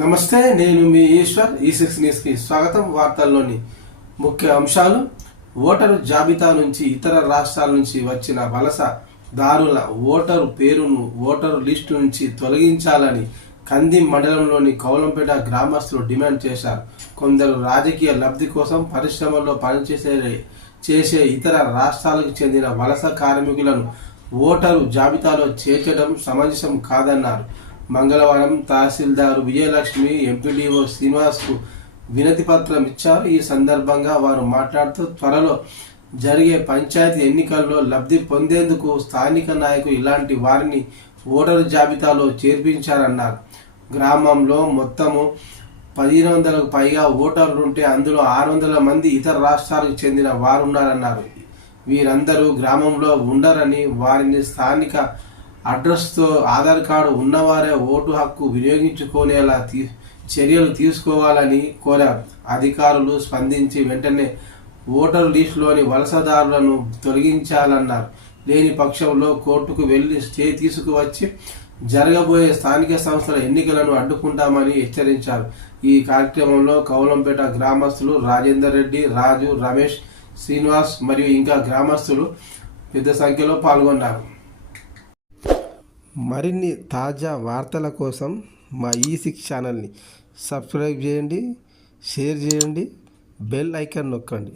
నమస్తే, నేను మీ ఈశ్వర్. ఈ6 న్యూస్కి స్వాగతం. వార్తల్లోని ముఖ్య అంశాలు: ఓటరు జాబితా నుంచి ఇతర రాష్ట్రాల నుంచి వచ్చిన వలసదారుల ఓటరు పేరును ఓటరు లిస్టు నుంచి తొలగించాలని కంది మండలంలోని కౌలంపేట గ్రామస్తులు డిమాండ్ చేశారు. కొందరు రాజకీయ లబ్ధి కోసం పరిశ్రమల్లో పనిచేసే ఇతర రాష్ట్రాలకు చెందిన వలస కార్మికులను ఓటరు జాబితాలో చేర్చడం సమంజసం కాదన్నారు. మంగళవారం తహసీల్దారు విజయలక్ష్మి ఎంపీడీఓ శ్రీనివాస్కు వినతి పత్రం ఇచ్చారు. ఈ సందర్భంగా వారు మాట్లాడుతూ త్వరలో జరిగే పంచాయతీ ఎన్నికల్లో లబ్ధి పొందేందుకు స్థానిక నాయకులు ఇలాంటి వారిని ఓటరు జాబితాలో చేర్పించారన్నారు. గ్రామంలో మొత్తము 1500కు పైగా ఓటర్లుంటే అందులో 600 మంది ఇతర రాష్ట్రాలకు చెందిన వారున్నారన్నారు. వీరందరూ గ్రామంలో ఉండరని, వారిని స్థానిక అడ్రస్తో ఆధార్ కార్డు ఉన్నవారే ఓటు హక్కు వినియోగించుకునేలా చర్యలు తీసుకోవాలని కోరారు. అధికారులు స్పందించి వెంటనే ఓటరు లిస్టులోని వలసదారులను తొలగించాలన్నారు. లేని పక్షంలో కోర్టుకు వెళ్లి స్టే తీసుకువచ్చి జరగబోయే స్థానిక సంస్థల ఎన్నికలను అడ్డుకుంటామని హెచ్చరించారు. ఈ కార్యక్రమంలో కౌలంపేట గ్రామస్తులు రాజేందర్ రెడ్డి, రాజు, రమేష్, శ్రీనివాస్ మరియు ఇంకా గ్రామస్తులు పెద్ద సంఖ్యలో పాల్గొన్నారు. మరిన్ని తాజా వార్తల కోసం మా ఈ6 ఛానల్ని సబ్స్క్రైబ్ చేయండి, షేర్ చేయండి, బెల్ ఐకాన్ నొక్కండి.